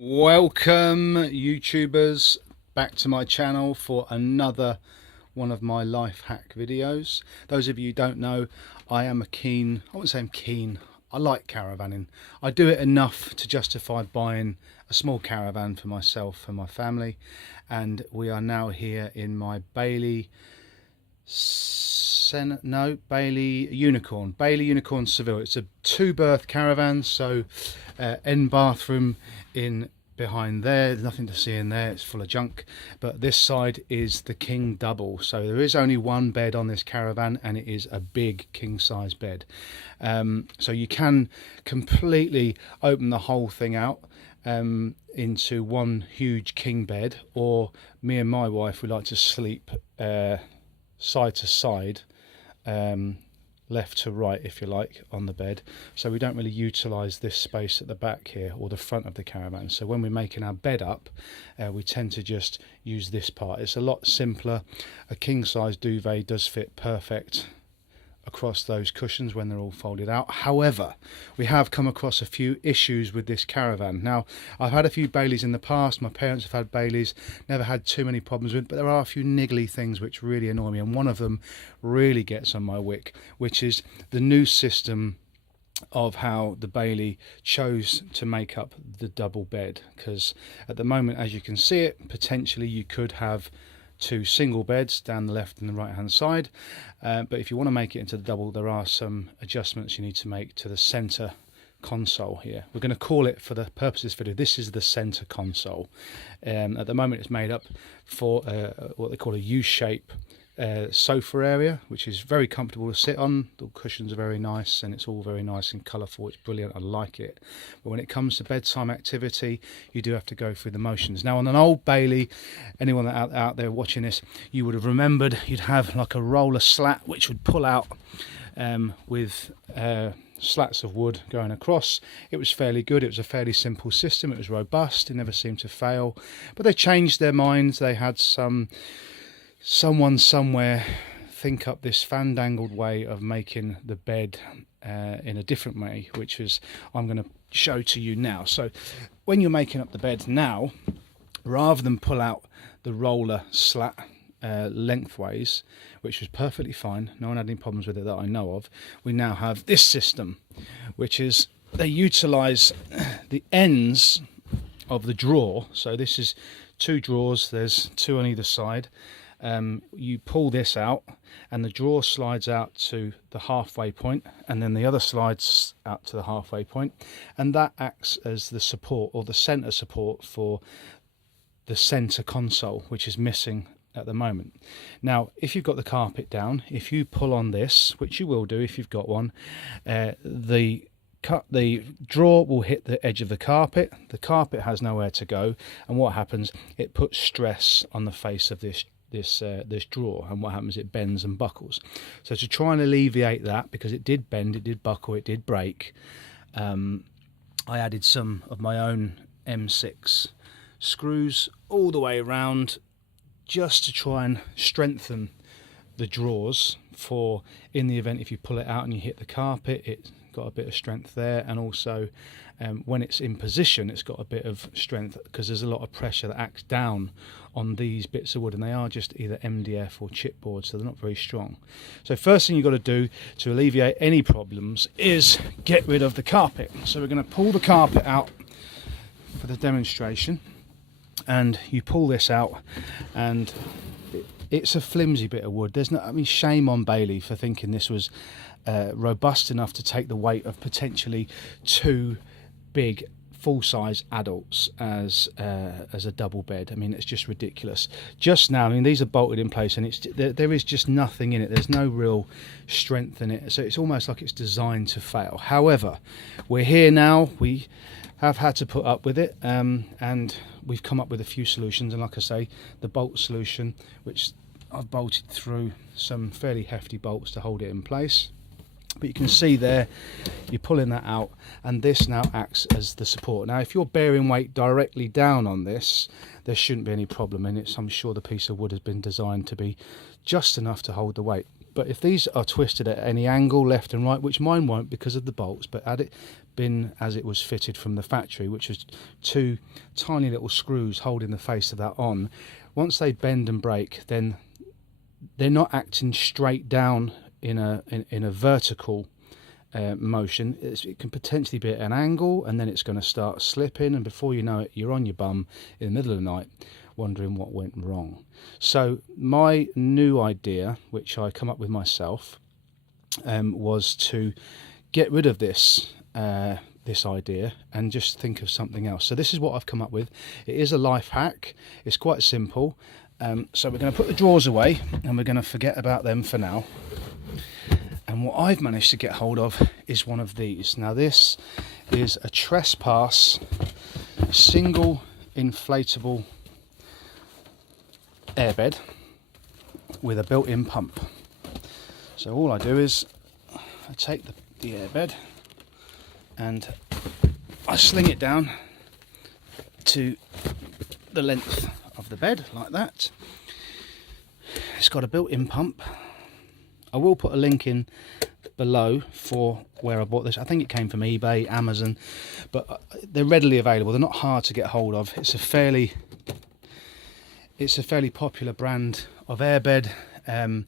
Welcome YouTubers back to my channel for another one of my life hack videos. Those of you who don't know, I wouldn't say I'm keen, I like caravanning. I do it enough to justify buying a small caravan for myself and my family, and we are now here in my Bailey Unicorn Seville. It's a 2-berth caravan, so end bathroom in behind there. There's nothing to see in there, it's full of junk. But this side is the king double, so there is only one bed on this caravan, and it is a big king size bed. So you can completely open the whole thing out into one huge king bed, or me and my wife, we like to sleep side to side, left to right if you like, on the bed. So we don't really utilize this space at the back here or the front of the caravan. So when we're making our bed up, we tend to just use this part. It's a lot simpler. A king size duvet does fit perfect across those cushions when they're all folded out. However, we have come across a few issues with this caravan. Now, I've had a few Baileys in the past, my parents have had Baileys, never had too many problems with it, but there are a few niggly things which really annoy me, and one of them really gets on my wick, which is the new system of how the Bailey chose to make up the double bed. Because at the moment, as you can see it, potentially you could have 2 single beds down the left and the right hand side, but if you want to make it into the double, there are some adjustments you need to make to the center console here. We're going to call it, for the purpose of this video, this is the center console. At the moment it's made up for what they call a U-shape sofa area, which is very comfortable to sit on. The cushions are very nice, and it's all very nice and colourful. It's brilliant, I like it. But when it comes to bedtime activity, you do have to go through the motions. Now, on an old Bailey, anyone out there watching this, you would have remembered you'd have like a roller slat which would pull out with slats of wood going across. It was fairly good. It was a fairly simple system. It was robust. It never seemed to fail. But they changed their minds. They had someone somewhere think up this fandangled way of making the bed in a different way, which is I'm going to show to you now. So when you're making up the bed now, rather than pull out the roller slat lengthways, which was perfectly fine, no one had any problems with it that I know of, we now have this system, which is they utilize the ends of the drawer. So this is 2 drawers, there's 2 on either side. You pull this out and the drawer slides out to the halfway point, and then the other slides out to the halfway point, and that acts as the support, or the center support, for the center console, which is missing at the moment. Now, if you've got the carpet down, if you pull on this, which you will do if you've got one, the drawer will hit the edge of the carpet has nowhere to go, and what happens, it puts stress on the face of this drawer, and what happens, it bends and buckles. So to try and alleviate that, because it did bend, it did buckle, it did break, I added some of my own M6 screws all the way around, just to try and strengthen the drawers, for in the event if you pull it out and you hit the carpet, it's got a bit of strength there, and also when it's in position, it's got a bit of strength, because there's a lot of pressure that acts down on these bits of wood, and they are just either MDF or chipboard, so they're not very strong. So first thing you've got to do to alleviate any problems is get rid of the carpet. So we're going to pull the carpet out for the demonstration, and you pull this out, and it's a flimsy bit of wood. There's no, I mean, shame on Bailey for thinking this was robust enough to take the weight of potentially 2 big full-size adults as a double bed. I mean, it's just ridiculous. Just now, I mean, these are bolted in place, and there is just nothing in it. There's no real strength in it, so it's almost like it's designed to fail. However, we're here now. We have had to put up with it, and we've come up with a few solutions. And like I say, the bolt solution, which I've bolted through some fairly hefty bolts to hold it in place. But you can see there, you're pulling that out, and this now acts as the support. Now, if you're bearing weight directly down on this, there shouldn't be any problem in it. So I'm sure the piece of wood has been designed to be just enough to hold the weight. But if these are twisted at any angle, left and right, which mine won't because of the bolts, but been as it was fitted from the factory, which was 2 tiny little screws holding the face of that on. Once they bend and break, then they're not acting straight down in a vertical motion. It can potentially be at an angle, and then it's going to start slipping, and before you know it, you're on your bum in the middle of the night wondering what went wrong. So my new idea, which I come up with myself, was to get rid of this idea and just think of something else. So this is what I've come up with. It is a life hack. It's quite simple. So we're going to put the drawers away and we're going to forget about them for now. And what I've managed to get hold of is one of these. Now this is a Trespass single inflatable airbed with a built-in pump. So all I do is I take the airbed and I sling it down to the length of the bed like that. It's got a built-in pump. I will put a link in below for where I bought this. I think it came from eBay, Amazon, but they're readily available. They're not hard to get hold of. It's a fairly popular brand of airbed, and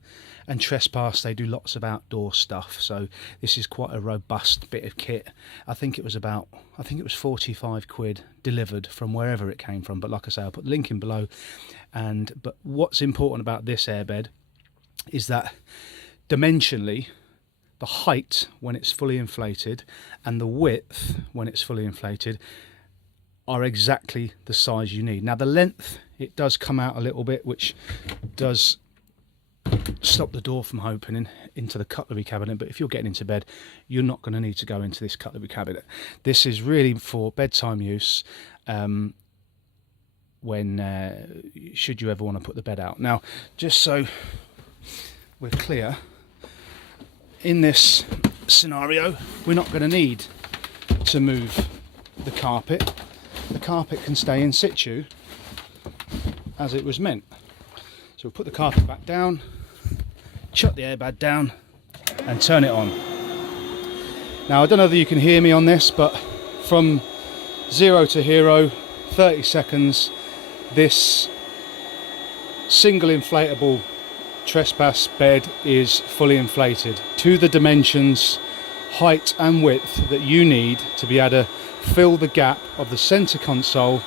Trespass, they do lots of outdoor stuff, so this is quite a robust bit of kit. I think it was 45 quid delivered from wherever it came from, but like I say, I'll put the link in below. But what's important about this airbed is that dimensionally, the height when it's fully inflated and the width when it's fully inflated are exactly the size you need. Now the length, it does come out a little bit, which does stop the door from opening into the cutlery cabinet, but if you're getting into bed, you're not going to need to go into this cutlery cabinet. This is really for bedtime use, when should you ever want to put the bed out. Now, just so we're clear, in this scenario, we're not going to need to move the carpet. The carpet can stay in situ as it was meant. So we'll put the carpet back down, chuck the airbag down and turn it on. Now I don't know if you can hear me on this, but from 0 to hero, 30 seconds, this single inflatable Trespass bed is fully inflated to the dimensions, height and width that you need to be able to fill the gap of the center console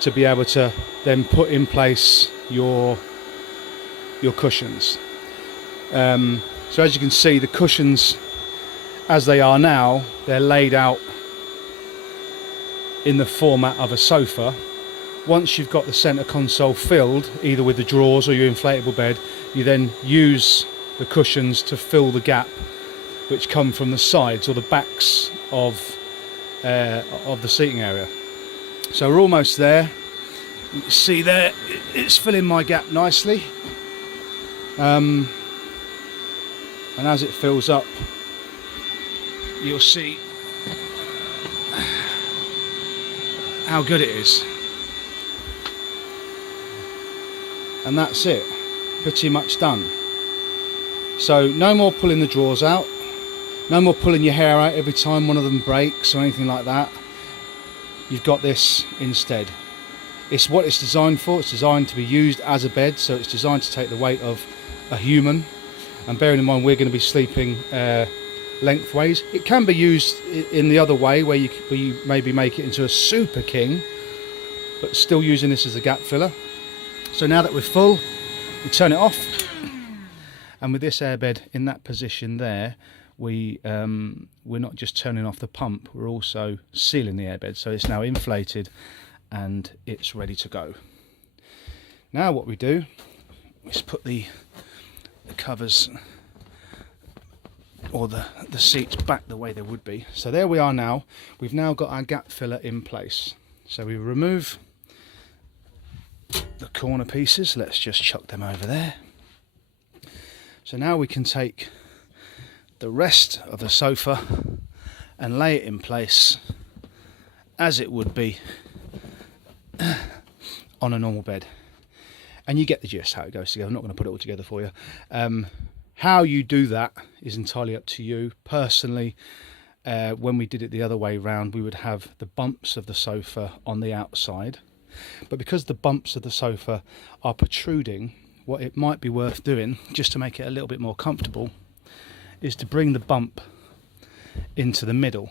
to be able to then put in place your cushions. So as you can see, the cushions as they are now, they're laid out in the format of a sofa. Once you've got the center console filled, either with the drawers or your inflatable bed, you then use the cushions to fill the gap which come from the sides or the backs of the seating area. So we're almost there. You can see there, it's filling my gap nicely. And as it fills up, you'll see how good it is. And that's it, pretty much done. So no more pulling the drawers out, no more pulling your hair out every time one of them breaks or anything like that. You've got this instead. It's what it's designed for. It's designed to be used as a bed, so it's designed to take the weight of a human. And bearing in mind we're going to be sleeping lengthways, it can be used in the other way where you maybe make it into a super king, but still using this as a gap filler. So now that we're full, we turn it off, and with this airbed in that position there, we're not just turning off the pump, we're also sealing the airbed, so it's now inflated and it's ready to go. Now what we do is put the covers or the seats back the way they would be. So there we are now. We've now got our gap filler in place. So we remove the corner pieces. Let's just chuck them over there. So now we can take the rest of the sofa and lay it in place as it would be on a normal bed. And you get the gist how it goes together. I'm not going to put it all together for you. How you do that is entirely up to you. Personally, when we did it the other way round, we would have the bumps of the sofa on the outside. But because the bumps of the sofa are protruding, what it might be worth doing, just to make it a little bit more comfortable, is to bring the bump into the middle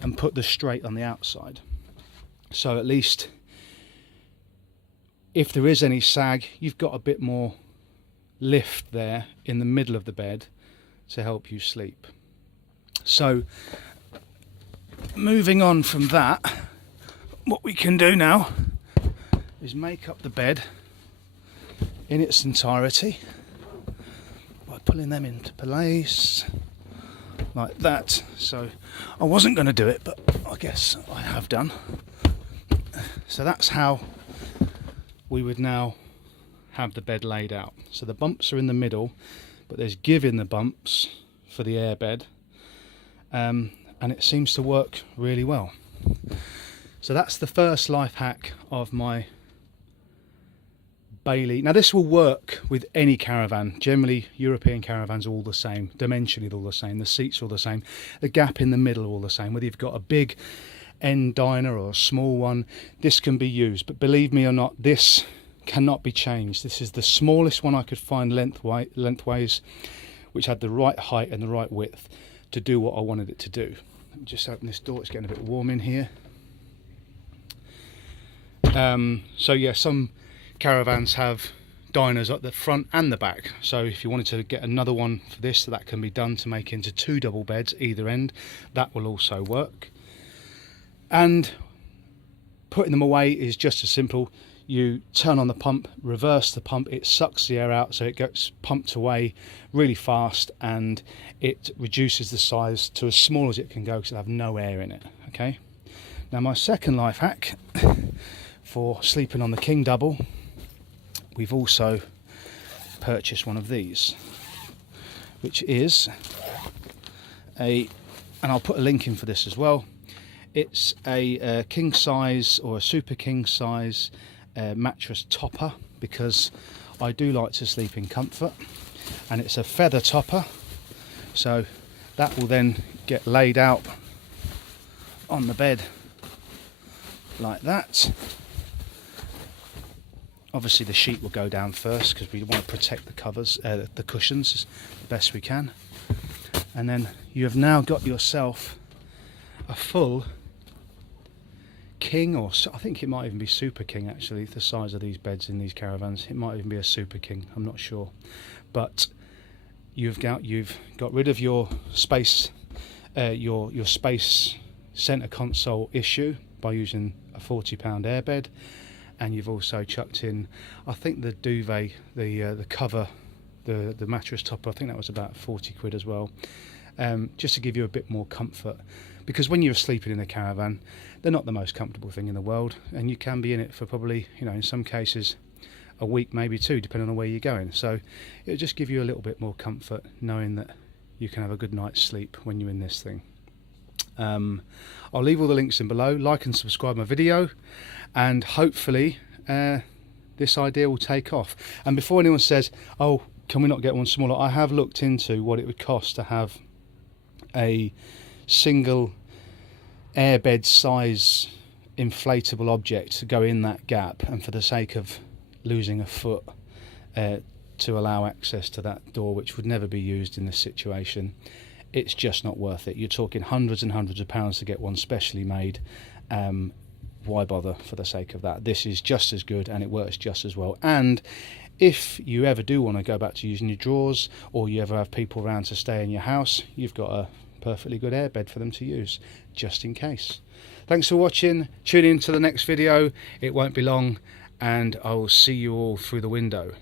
and put the straight on the outside. So at least if there is any sag, you've got a bit more lift there in the middle of the bed to help you sleep. So moving on from that, what we can do now is make up the bed in its entirety by pulling them into place like that. So I wasn't going to do it, but I guess I have done. So that's how we would now have the bed laid out. So the bumps are in the middle, but there's give in the bumps for the airbed, and it seems to work really well. So that's the first life hack of my Bailey. Now this will work with any caravan. Generally European caravans are all the same, dimensionally they're all the same, the seats are all the same, the gap in the middle are all the same. Whether you've got a big end diner or a small one, this can be used. But believe me or not, this cannot be changed. This is the smallest one I could find lengthways, which had the right height and the right width to do what I wanted it to do. Let me just open this door, it's getting a bit warm in here. So yeah, some caravans have diners at the front and the back, so if you wanted to get another one for this, that can be done to make into 2 double beds either end, that will also work. And putting them away is just as simple. You turn on the pump, reverse the pump, it sucks the air out, so it gets pumped away really fast, and it reduces the size to as small as it can go because it'll have no air in it. Okay. Now my second life hack for sleeping on the king double, we've also purchased one of these, which is and I'll put a link in for this as well. It's a king size or a super king size mattress topper, because I do like to sleep in comfort, and it's a feather topper, so that will then get laid out on the bed like that. Obviously the sheet will go down first because we want to protect the covers, the cushions as best we can, and then you have now got yourself a full king, or I think it might even be super king actually, the size of these beds in these caravans. It might even be a super king, I'm not sure, but you've got rid of your space, your space center console issue by using a £40 airbed, and you've also chucked in, I think the duvet, the cover, the mattress topper, I think that was about 40 quid as well, just to give you a bit more comfort, because when you're sleeping in a caravan, they're not the most comfortable thing in the world, and you can be in it for probably, you know, in some cases a week, maybe 2, depending on where you're going. So it'll just give you a little bit more comfort knowing that you can have a good night's sleep when you're in this thing. I'll leave all the links in below. Like and subscribe my video, and hopefully this idea will take off. And before anyone says, oh, can we not get one smaller, I have looked into what it would cost to have a single airbed size inflatable object to go in that gap, and for the sake of losing a foot to allow access to that door, which would never be used in this situation, it's just not worth it. You're talking hundreds and hundreds of pounds to get one specially made. Why bother for the sake of that? This is just as good and it works just as well. And if you ever do want to go back to using your drawers, or you ever have people around to stay in your house, you've got a perfectly good airbed for them to use, just in case. Thanks for watching. Tune in to the next video. It won't be long, and I will see you all through the window.